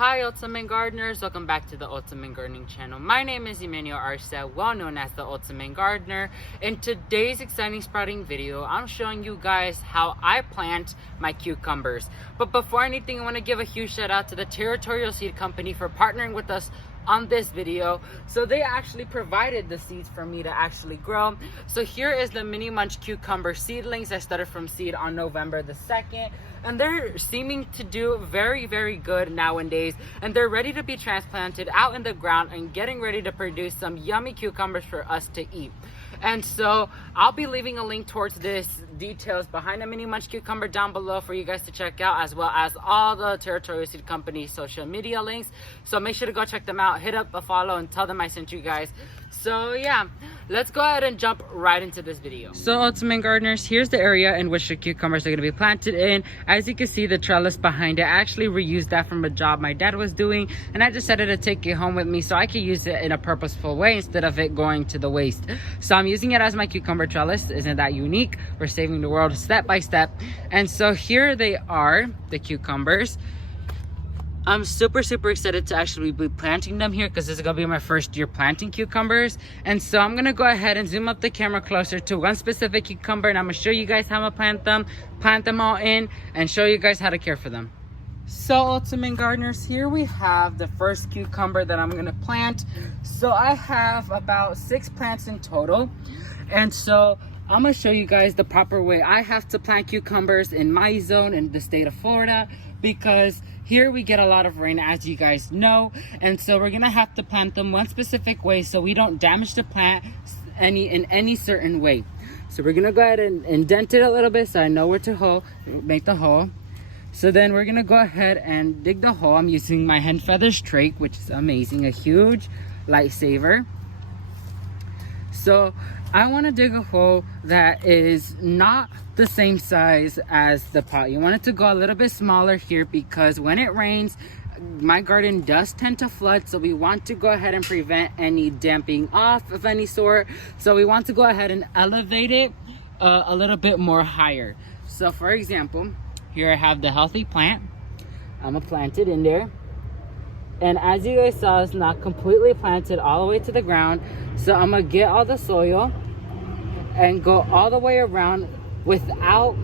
Hi Ultimate Gardeners, welcome back to the Ultimate Gardening channel. My name is Emmanuel Arce, well known as the Ultimate Gardener. In today's exciting sprouting video, I'm showing you guys how I plant my cucumbers. But before anything, I want to give a huge shout out to the Territorial seed company for partnering with us on this video. So they actually provided the seeds for me to actually grow. So here is the mini munch cucumber seedlings. I started from seed on November the 2nd. And they're seeming to do very good nowadays, and they're ready to be transplanted out in the ground and getting ready to produce some yummy cucumbers for us to eat. And so I'll be leaving a link towards this details behind the mini munch cucumber down below for you guys to check out, as well as all the Territorial Seed Company social media links. So make sure to go check them out, hit up a follow, and tell them I sent you guys. So yeah, let's go ahead and jump right into this video. So Ultimate Gardeners, here's the area in which the cucumbers are going to be planted in. As you can see, the trellis behind it, I actually reused that from a job my dad was doing, and I decided to take it home with me so I could use it in a purposeful way instead of it going to the waste. So I'm using it as my cucumber trellis. Isn't that unique? We're saving the world step by step. And so here they are, the cucumbers. I'm super excited to actually be planting them here because this is gonna be my first year planting cucumbers. And so I'm gonna go ahead and zoom up the camera closer to one specific cucumber, and I'm gonna show you guys how I plant them all in, and show you guys how to care for them. So Ultimate Gardeners, here we have the first cucumber that I'm gonna plant. So I have about 6 plants in total, and so I'm gonna show you guys the proper way I have to plant cucumbers in my zone in the state of Florida, because here we get a lot of rain, as you guys know, and so we're gonna have to plant them one specific way so we don't damage the plant in any certain way. So we're gonna go ahead and indent it a little bit so I know where to make the hole. So then we're gonna go ahead and dig the hole. I'm using my hen feather strake, which is amazing, a huge lightsaver. So I want to dig a hole that is not the same size as the pot. You want it to go a little bit smaller here because when it rains, my garden does tend to flood. So we want to go ahead and prevent any damping off of any sort. So we want to go ahead and elevate it a little bit more higher. So for example, here I have the healthy plant. I'm gonna plant it in there. And as you guys saw, it's not completely planted all the way to the ground. So I'm gonna get all the soil and go all the way around without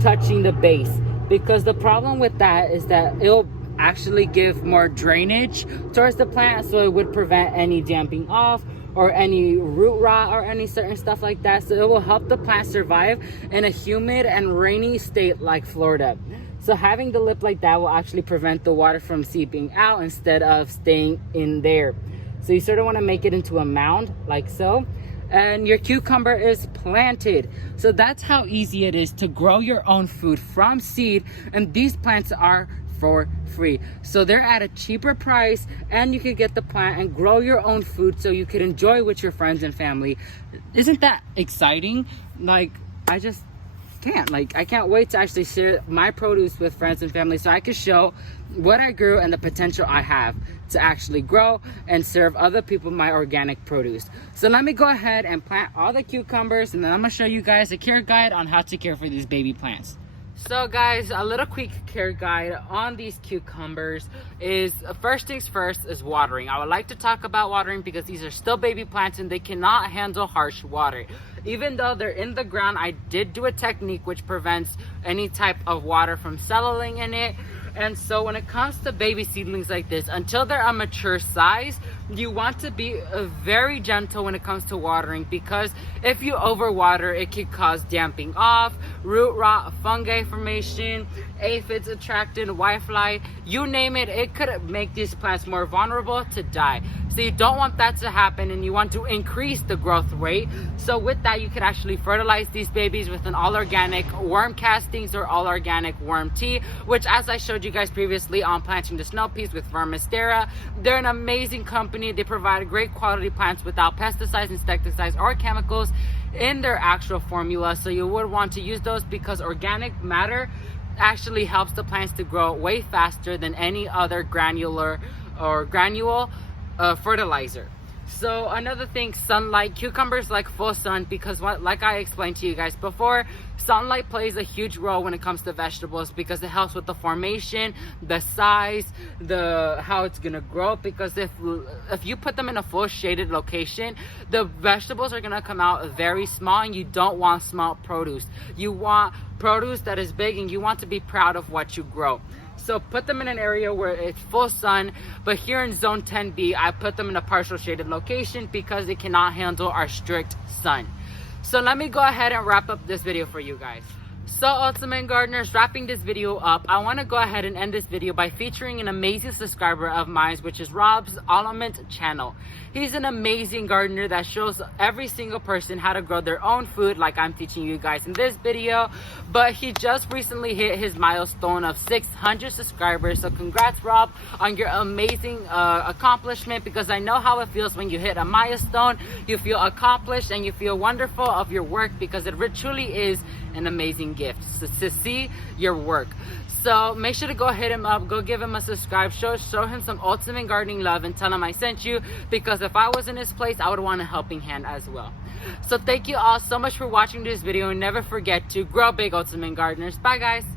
touching the base. Because the problem with that is that it'll actually give more drainage towards the plant, so it would prevent any damping off or any root rot or any certain stuff like that. So it will help the plant survive in a humid and rainy state like Florida. So having the lip like that will actually prevent the water from seeping out instead of staying in there. So you sort of want to make it into a mound like so, and your cucumber is planted. So that's how easy it is to grow your own food from seed, and these plants are for free. So they're at a cheaper price, and you can get the plant and grow your own food so you can enjoy with your friends and family. Isn't that exciting? Like, I can't wait to actually share my produce with friends and family so I can show what I grew and the potential I have to actually grow and serve other people my organic produce. So let me go ahead and plant all the cucumbers, and then I'm gonna show you guys a care guide on how to care for these baby plants. So guys, a little quick care guide on these cucumbers is, first things first is watering. I would like to talk about watering because these are still baby plants and they cannot handle harsh water. Even though they're in the ground, I did do a technique which prevents any type of water from settling in it. And so when it comes to baby seedlings like this, until they're a mature size, you want to be very gentle when it comes to watering, because if you overwater, it could cause damping off, root rot, fungi formation, aphids attracted, whitefly, you name it. It could make these plants more vulnerable to die. So you don't want that to happen, and you want to increase the growth rate. So with that, you could actually fertilize these babies with an all-organic worm castings or all-organic worm tea, which, as I showed you guys previously on planting the snow peas with Vermistera, they're an amazing company. They provide great quality plants without pesticides, insecticides, or chemicals in their actual formula. So you would want to use those because organic matter actually helps the plants to grow way faster than any other granule fertilizer. So another thing, sunlight. Cucumbers like full sun because like I explained to you guys before, sunlight plays a huge role when it comes to vegetables because it helps with the formation, the size, how it's gonna grow. Because if you put them in a full shaded location, the vegetables are gonna come out very small, and you don't want small produce. You want produce that is big, and you want to be proud of what you grow. So put them in an area where it's full sun, but here in zone 10B, I put them in a partial shaded location because it cannot handle our strict sun. So let me go ahead and wrap up this video for you guys. So ultimate gardeners, wrapping this video up, I want to go ahead and end this video by featuring an amazing subscriber of mine, which is Rob's Untitled Channel. He's an amazing gardener that shows every single person how to grow their own food like I'm teaching you guys in this video. But he just recently hit his milestone of 600 subscribers. So congrats, Rob, on your amazing accomplishment, because I know how it feels when you hit a milestone. You feel accomplished and you feel wonderful of your work, because it truly is an amazing gift to see your work. So make sure to go hit him up, go give him a subscribe, show him some ultimate gardening love, and tell him I sent you, because if I was in his place, I would want a helping hand as well. So thank you all so much for watching this video, and never forget to grow big, ultimate gardeners. Bye guys.